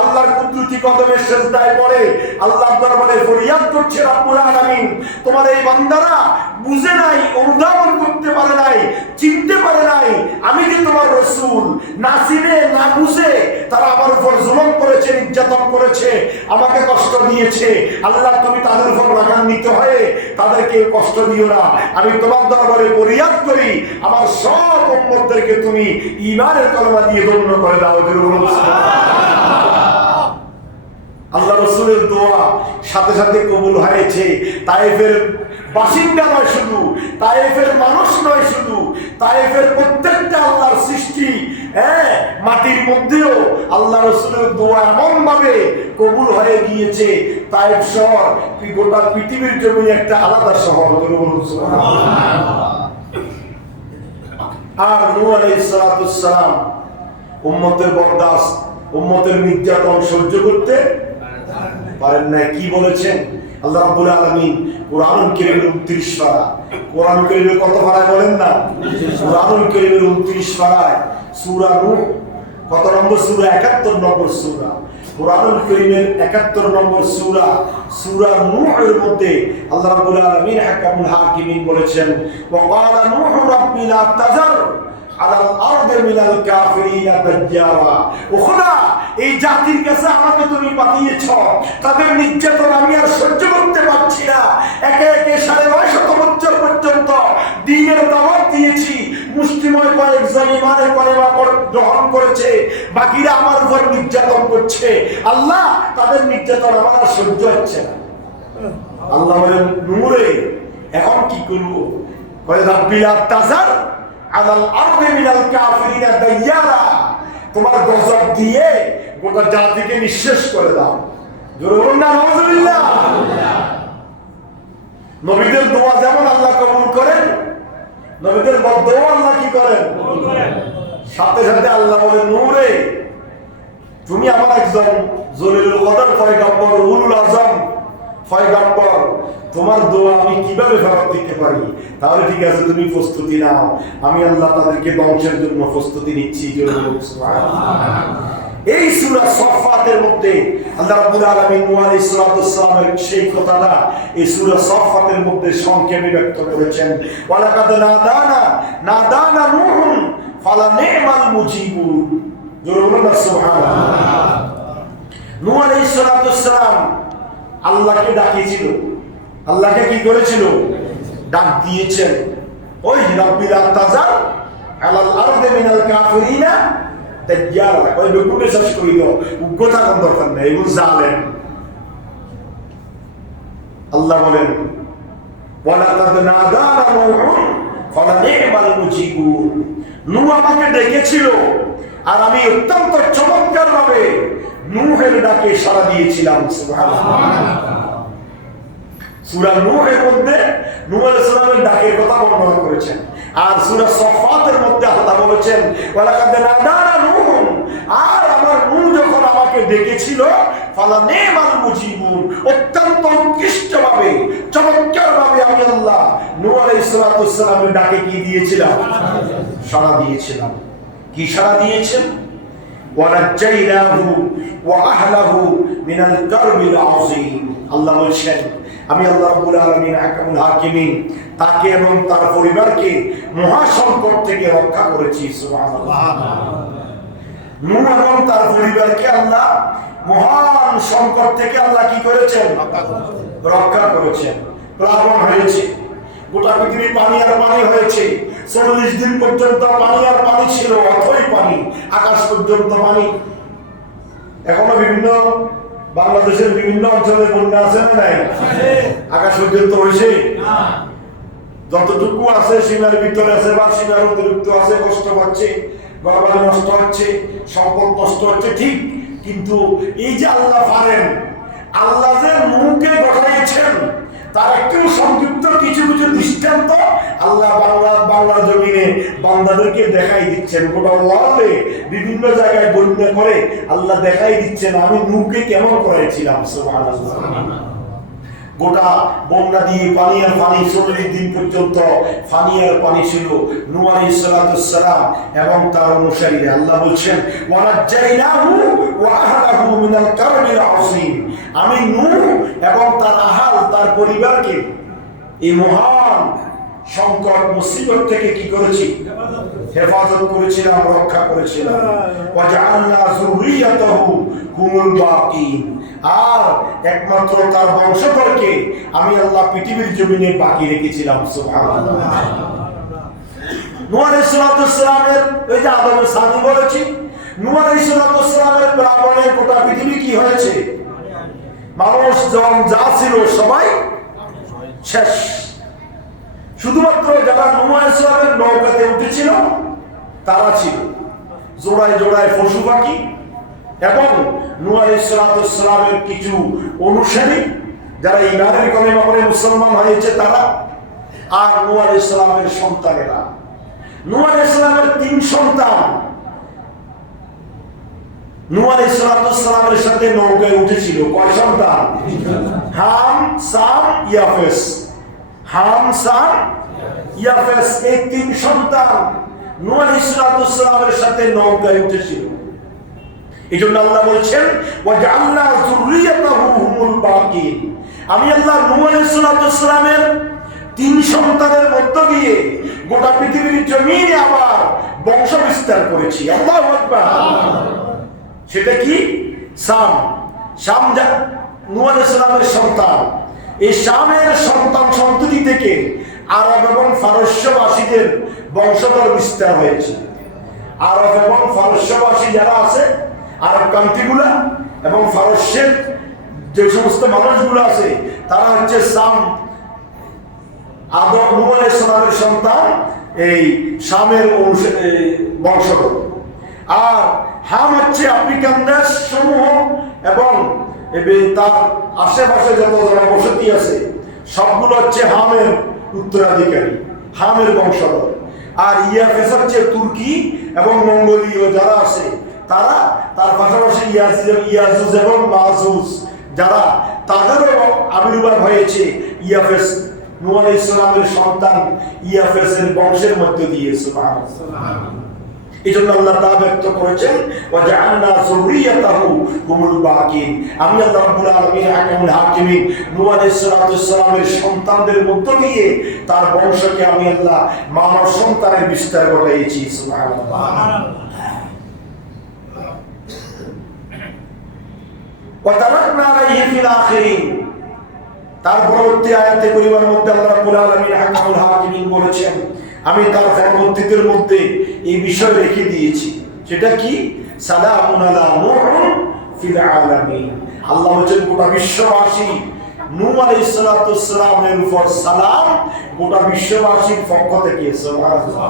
আল্লাহর কুদরতি কদমে সিজদায় পড়ে আল্লাহর দরবারে ফরিয়াদ করছে, রব্বুল আলামিন তোমার এই বান্দারা বুঝে নাই, অনুধাবন করতে পারে নাই, চিনতে পারে নাই আমি যে তোমার রাসূল, না চিনে না বুঝে তারা আমার উপর জুলুম করেছে, নির্যাতন করেছে, আমাকে কষ্ট দিয়েছে। আল্লাহ তুমি তাদের উপর রাগান্বিত হয়ে তাদেরকে কষ্ট দিও না, আমি তোমার দরবারে ফরিয়াদ করি আমার সব উম্মতদেরকে তুমি ঈমানের কলেমা দিয়ে ধন্য করে দাও। আল্লাহ রাসূলের দোয়া সাথে সাথে কবুল হয়েছে। তায়েফের বাসিন্দা নয় শুধু, তায়েফের মানুষ নয় শুধু, তায়েফের প্রত্যেকটা আল্লাহর সৃষ্টি, মাটির মধ্যেও আল্লাহ রাসূলের দোয়া এমন ভাবে কবুল হয়ে গিয়েছে, তায়েফ শহর গোটা পৃথিবীর জমিনে একটা আলাদা শহর। আর নূহ আলাইহিস সালাম উম্মতের বরদাস্ত, উম্মতের নির্যাতন সহ্য করতে পারেন না। কি বলেছেন আল্লাহ রাব্বুল আলামিন কুরআনুল কারীমের 29 পারা, কুরআনুল কারীমের কত পারায় বলেন না? কুরআনুল কারীমের 29 পারায় সূরা নূহ কত নম্বর সূরা? 71 নম্বর সূরা। কুরআনুল কারীমের 71 নম্বর সূরা, সূরা নূহের মধ্যে আল্লাহ রাব্বুল আলামিন হাকামুল হাকিমিন বলেছেন, ওয়া ক্বালা নূহ রাব্বি লা তাযার আলাল আরদি মিনাল কাফিরিনা দাজ্জারা। ও খোদা, এই জাতির কাছে আমাকে তুমি পাঠিয়েছো, তাদের নির্যাতন আমি আর সহ্য করতে পারছি না। একে একে 950 বছর পর্যন্ত দ্বীনের দাওয়াত দিয়েছি, মুসলিময় কয়েকজন ইমানের কলেমা গ্রহণ করেছে, বাকিরা আমার উপর নির্যাতন করছে। আল্লাহ, তাদের নির্যাতন আমার আর সহ্য হচ্ছে না। আল্লাহ বলেন, নূরে এখন কি করবো? বলে রাব্বিল তাজার আলাল আরদি মিনাল কাফিরিনা দাইয়ারা, তোমার গজব দিয়ে গোটা জাতিকে নিঃশেষ করে দাও। জোরে বলুন না নাউজুবিল্লাহ। নবীদের দোয়া যেমন আল্লাহ কবুল করেন, নবীদের বদদোয়া আল্লাহ কি করেন? সাথে সাথে আল্লাহ বলেন, নূরে তুমি আমার একজন জলিলুল কদর পয়গম্বর, উলুল আজম পয়গম্বর, তোমার দোয়া আমি কিভাবে ফেরত দিতে পারি? তাহলে ঠিক আছে, তুমি প্রস্তুতি নাও, আমি আল্লাহ তাদেরকে ধ্বংসের জন্য প্রস্তুতি নিচ্ছি। এই সূরা সাফফাতের মধ্যে আল্লাহ রাব্বুল আলামিন নূহ আলাইহিস সালামের সেই কথাটা এই সূরা সাফফাতের মধ্যে সংক্ষেপে ব্যক্ত করেছেন। ওয়ালাকাদ নাদানা নূহুন ফালা নি'মাল মুজিবুন। জোরে বলুন সুবহানাল্লাহ। নূহ আলাইহিস সালাম আল্লাহকে ডাকিয়েছিল, আল্লাহকে কি করেছিল? ডাক দিয়েছেন। ওই রাব্বিল তাজার আলাল আরদি মিনাল কাফিরিনা দাইয়ারা, ওই বেকুনে শেষ করে দাও, উগ্রতা কোন দরকার নেই, এগুলো জালেম। আল্লাহ বলেন, ওয়ালাকাদ নাদানা নূহুন ফালা নি'মাল মুজিবুন। নূহ আমাকে ডেকেছিল আর আমি অত্যন্ত চমৎকার ভাবে নূহের ডাকে সাড়া দিয়েছিলাম। সুবহানাল্লাহ। সূরা নূহের মধ্যে নূহ আলাইহিস সালামের ডাকের কথা বর্ণনা করেছেন, আর সূরা সাফফাতের মধ্যে আল্লাহ বলেছেন, ওয়ালাকাদ নাদানা নূহুন, আর আমার নূহ যখন আমাকে ডেকেছিল, ফালা নি'মাল মুজিবুন, অত্যন্ত উৎকৃষ্টভাবে চমৎকারভাবে আমি আল্লাহ নূহ আলাইহিস সালামের ডাকে কি দিয়েছিলাম? সাড়া দিয়েছিলাম। কি সাড়া দিয়েছেন? ওয়ানাজ্জাইনাহু ওয়া আহলাহু মিনাল কারবিল আযীম। আল্লাহ বলেন, আমি আল্লাহ রাব্বুল আলামিন হাকামুল হাকিমিন, তাকে এবং তার পরিবারকে মহা সংকট থেকে রক্ষা করেছি। সুবহানাল্লাহ। নূহ এবং তার পরিবারকে আল্লাহ মহান সংকট থেকে আল্লাহ কি করেছেন? রক্ষা করেছেন। প্লাবন হয়েছে, গোটা পৃথিবী পানি আর পানি হয়েছে। 40 দিন পর্যন্ত পানি আর পানি ছিল, অথই পানি, আকাশ পর্যন্ত পানি। এখনো বিভিন্ন বাংলাদেশের বিভিন্ন অঞ্চলে বন্যা আছে না নাই? আকাশ পর্যন্ত হয়েছে? যতটুকু আছে সীমার ভিতরে আছে বা সীমার অতিরিক্ত আছে, কষ্ট পাচ্ছে, ঘরবাড়ি নষ্ট হচ্ছে, সম্পদ নষ্ট হচ্ছে, ঠিক। কিন্তু এই যে আল্লাহ পারেন, আল্লাহ যে নূহকে ঘটাইছেন, তার একটু সংক্ষিপ্ত কিছু কিছু দৃষ্টান্ত আল্লাহ বাংলার জমিনে বান্দাদেরকে দেখাই দিচ্ছেন। গোটা ওয়ার্ল্ডে বিভিন্ন জায়গায় বন্যা করে আল্লাহ দেখাই দিচ্ছেন আমি নূহকে কেমন করেছিলাম। সুবহানাল্লাহ। গোটা বন্যা দিয়ে পানি আর পানি, 40 দিন পর্যন্ত পানি আর পানি ছিল। নূহ আলাইহিস সালাম এবং তার অনুসারীরা, আল্লাহ বলছেন, ওয়ানাজ্জাইনাহু ওয়া আহলাহু মিনাল কারবিল আযীম। আমি নূহ এবং তার আহাল, তার পরিবারকে এই মহান সংকট মুসিবত থেকে কি করেছি? হেফাজত করেছিলাম, রক্ষা করেছিলাম। ওয়াজআলনা যুররিয়াতাহু হুমুল বাকিন, আর একমাত্র তার বংশধরকে আমি আল্লাহ পৃথিবীর জমিনে বাকি রেখেছিলাম। সুবহানাল্লাহ। নূহ আলাইহিস সালামের ওই যে আদমের সাথী বলেছি, নূহ আলাইহিস সালামের প্লাবনে গোটা পৃথিবী কি হয়েছে? মানুষ যা ছিল সবাই শেষ। শুধুমাত্র যারা নূহ আলাইহিস সালামের নৌকাতে উঠেছিল তারা ছিল, জোড়ায় জোড়ায় পশু পাখি এবং নূহ আলাইহিস সালামের কিছু অনুসারী যারা ইমানের কলেমা পড়ে মুসলমান হয়েছে তারা, আর নূহ আলাইহিস সালামের সন্তানেরা। নূহ আলাইহিস সালামের 3 সন্তান নূহ আলাইহিস সালামের সাথে নৌকায় উঠেছিল। কয় সন্তান? হাম, সাম, ইয়াফেস। হাম, সাম, ইয়াফেস, এই 3 সন্তান নূহ আলাইহিস সালামের সাথে নৌকায় উঠেছিল। এজন্য আল্লাহ বলছেন, ওয়াজআলনা যুররিয়াতাহু হুমুল বাকিন। আমি আল্লাহ নূহ আলাইহিস সালামের 3 সন্তানের মধ্য দিয়ে গোটা পৃথিবীর জমিনে আবার বংশ বিস্তার করেছি। আল্লাহু আকবার। সেটা কি? শাম। শাম নূহ আলাইহিস সালামের সন্তান। এই শামের সন্তান সন্ততি থেকে আরব এবং ফারস্যবাসীদের বংশধর বিস্তার হয়েছে। আরব এবং ফারস্যবাসী যারা আছে, আরব কান্ট্রিগুলা এবং ফারস্যের যে সমস্ত মানুষগুলো আছে, তারা হচ্ছে সাম, আদম নূহ আলাইহিস সালামের সন্তান, এই শামের বংশধর। আর হাম হচ্ছে আফ্রিকান দেশ সমূহ এবং তার আশেপাশে যত জনবসতি আছে সবগুলো হচ্ছে হামের উত্তরাধিকারী, হামের বংশধর। আর ইয়াফেস হচ্ছে তুর্কি এবং মঙ্গোলীয় যারা আছে তারা, তার পাশাপাশি ইয়াজুজ এবং মাজুজ যারা, তাদেরও আবির্ভাব হয়েছে ইয়াফেস নূহ আলাইহিস সালামের সন্তান ইয়াফেসের বংশের মধ্যে দিয়ে। সুবহানাল্লাহ। এজন্য আল্লাহ তা ব্যক্ত করেছেন, ওয়াজআলনা যুররিয়াতাহু হুমুল বাকিন। আমি আল্লাহ রাব্বুল আলামিন হাকিমুল হাকিমিন নূহ আলাইহিস সালামের সন্তানদের মধ্য দিয়ে তার বংশকে আমি আল্লাহ মানব সন্তানের বিস্তার ঘটাইছি। সুবহানাল্লাহ। ওয়া তারাকনা আলাইহি ফিল আখিরিন। তার পরবর্তী আয়াতে পরিবার মধ্যে আল্লাহ রাব্বুল আলামিন হাকিমুল হাকিমিন বলেছেন, আমি তার পরবর্তীদের মধ্যে এই বিষয় রেখে দিয়েছি। সেটা কি? সালামুন আলা নূহ ফিল আলামিন। আল্লাহ বলেন গোটা বিশ্ববাসী নূহ আলাইহিস সালামের উপর সালাম, গোটা বিশ্ববাসীর পক্ষ থেকে। সুবহানাল্লাহ।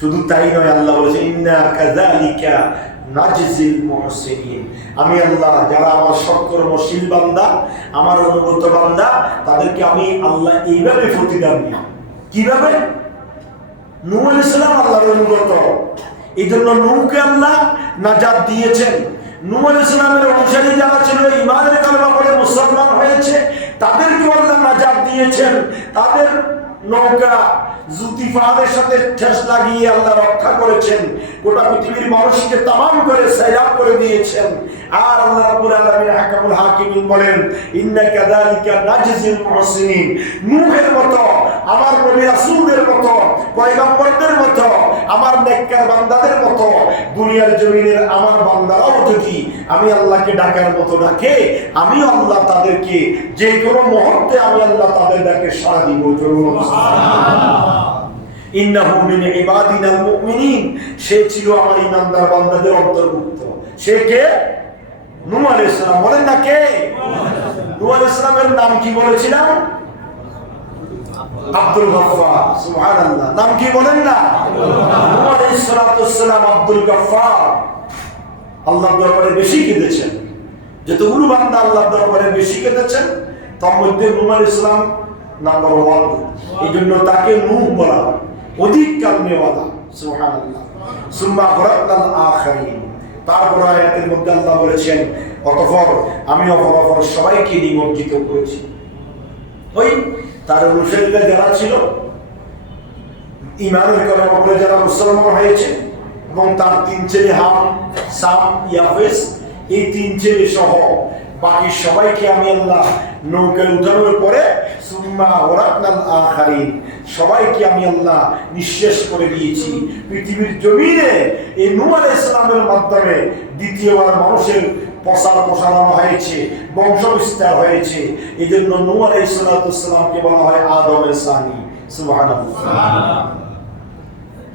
শুধু তাই নয়, আল্লাহ বলেছেন ইন্না কাযালিকা নাজিল মুহসিনিন। আমি আল্লাহ যারা আমার সৎকর্মশীল বান্দা, আমার অনুগত বান্দা, তাদেরকে আমি আল্লাহ এইভাবে প্রতিদান দিই। কিভাবে? নূহ আলাইহিস সালাম আল্লাহর অনুগত, এই জন্য নূহকে আল্লাহ নাজাত দিয়েছেন। নূহ আলাইহিস সালামের অনুসারী যারা ছিল, ঈমানের কালেমা পড়ে মুসলমান হয়েছে, তাদেরকে আল্লাহ নাজাত দিয়েছেন। তাদের নৌকা জুতিফাদের সাথে ঠেস লাগিয়ে আল্লাহ রক্ষা করেছেন, গোটা পৃথিবীর মানুষকে তামাম করে সাইলাব করে দিয়েছেন। আর আল্লাহ রাব্বুল আলামিন হাকিমুল হাকিমিন বলেন, ইন্না কাযালিকা নাজিল মুহসিনিন। নূহের মতো, আমার নবী রাসূলদের মতো, পয়গম্বরদের মতো, আমার নেককার বান্দাদের মতো দুনিয়ার জমিনের আমার বান্দারাও যদি আমি আল্লাহকে ডাকার মতো ডাকে, আমি আল্লাহ তাদেরকে যে কোনো মুহূর্তে আমি আল্লাহ তাদের ডাকে সাড়া দিব। ইন্নাহু মিন ইবাদিনাল মুমিনিন। সে ছিল আমার ঈমানদার বান্দাদের অন্তর্ভুক্ত। সে কে? নূহ আলাইহিস সালাম। বলেন না কে? নূহ আলাইহিস সালামের নাম কি বলেছিলাম? আব্দুল গফফার। সুবহানাল্লাহ। নাম কি বলেন না? নূহ আলাইহিস সালাম আব্দুল গফফার। আল্লাহর দরবারে বেশি কেঁদেছেন। যতগুলো বান্দা আল্লাহর দরবারে বেশি কেঁদেছেন, তার মধ্যে নূহ আলাইহিস সালাম নাম্বার 1। এই জন্য তাকে নূহ বলা হয়, অধিক কালমেওয়ালা। সুবহানাল্লাহ। সুম্মা গরাকনাল আখিরিন। তারপর আয়াতের মধ্যে আল্লাহ বলেছেন, অতঃপর আমি অপরাপর সবাইকে নিমজ্জিত করেছি। ওই তার অনুসারীরা যারা ছিল, ঈমানের কালেমা পড়ে যারা মুসলমান হয়েছে, এবং তার 3 ছেলে হাম, সাম, ইয়াফেস, এই 3 ছেলে সহ বাকি সবাইকে আমি আল্লাহ নৌকায় উঠানোর পরে সুম্মা গরাকনাল আখিরিন, সবাইকে আমি আল্লাহ নিঃশেষ করে দিয়েছি। পৃথিবীর জমিনে এই নূহ আলাইহিস সালামের মাধ্যমে দ্বিতীয়বার মানুষের প্রসার প্রসারণ হয়েছে, বংশ বিস্তার হয়েছে। এই জন্য নূহ আলাইহিস সালামকে বলা হয় আদমের সানি। সুবহানাল্লাহ।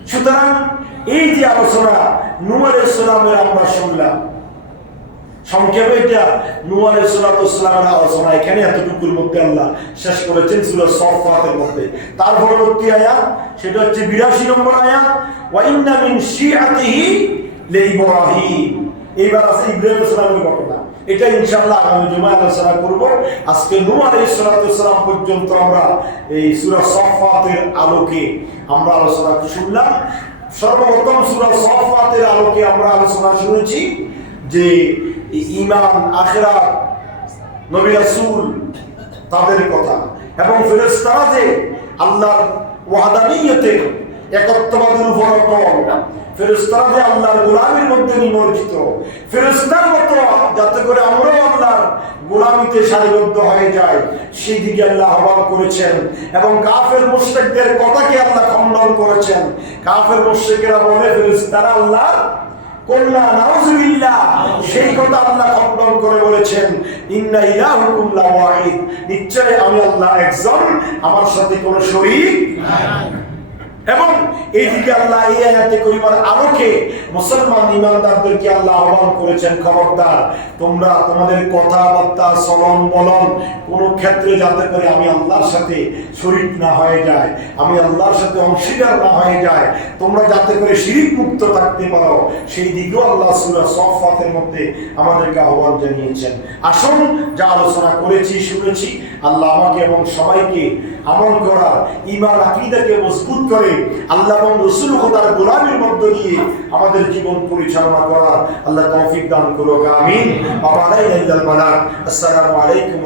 সুতরাং এই যে আলোচনা নূহ আলাইহিস সালামের আমরা শুনলাম, সংক্ষেপে এটা নূহ আলাইহিস সালামের আলোচনা এখানে এতটুকুর মধ্যে আল্লাহ শেষ করেছেন সূরা সাফফাতের মধ্যে। তার পরবর্তী আয়াত, সেটা হচ্ছে 82 নম্বর আয়াত, ওয়া ইন্না মিন শিআতিহি লিইব্রাহিম। এইবার আছে ইব্রাহিম আলাইহিস সালামের ঘটনা। এটা ইনশাআল্লাহ আগামী জুমায় আলোচনা করব। আজকে নূহ আলাইহিস সালাম পর্যন্ত আমরা এই সূরা সাফফাতের আলোকে আমরা আলোচনা শুনলাম। সর্বপ্রথম সূরা সাফফাতের আলোকে আমরা আলোচনা শুনেছি যে ঈমান, আখিরাত, নবী রাসূল তাদের কথা, এবং ফেরেশতারা যে আল্লাহর ওয়াহদানিয়তের, একত্ববাদের উপর অটল, ফেরেশতারা যে আল্লাহর গোলামির মধ্যে নিমজ্জিত, ফেরেশতার মতো যাতে করে আমরাও আল্লাহর গোলামিতে সারিবদ্ধ হয়ে যাই, সেই দিকে আল্লাহ আহ্বান করেছেন। এবং কাফের মুশরিকদের কথাকে আল্লাহ খণ্ডন করেছেন। কাফের মুশরিকেরা বলে ফেরেশতারা আল্লাহর কল্লা নাউযুবিল্লাহ, সেই কথা আল্লাহ খণ্ডন করে বলেছেন ইন্না ইলাহুকুম লাওয়াহিদ, নিশ্চয় আমি আল্লাহ একজন, আমার সাথে কোনো শরীক নাই। এবং এইদিকে আল্লাহ এই আয়াতে করিমার আলোকে মুসলমান ইমানদারদেরকে আল্লাহ আহ্বান করেছেন, খবরদার তোমরা তোমাদের কথাবার্তা চলন বলন কোন ক্ষেত্রে যাতে করে আমি আল্লাহর সাথে শরীক না হয়ে যায়, আমি আল্লাহর সাথে অংশীদার না হয়ে যায়, তোমরা যাতে করে শিরিক মুক্ত থাকতে পারো, সেই দিকেও আল্লাহ সূরা সফফাতের মধ্যে আমাদেরকে আহ্বান জানিয়েছেন। আসুন যা আলোচনা করেছি শুনেছি, আল্লাহ আমাকে এবং সবাইকে আমল করার, ঈমান আকীদাকে মজবুত করে আল্লাহ এবং রাসূল খোদার গোলামীর মধ্য দিয়ে আমাদের জীবন পরিচালনা করার আল্লাহ তৌফিক দান করুক। আমিন। আসসালামু আলাইকুম।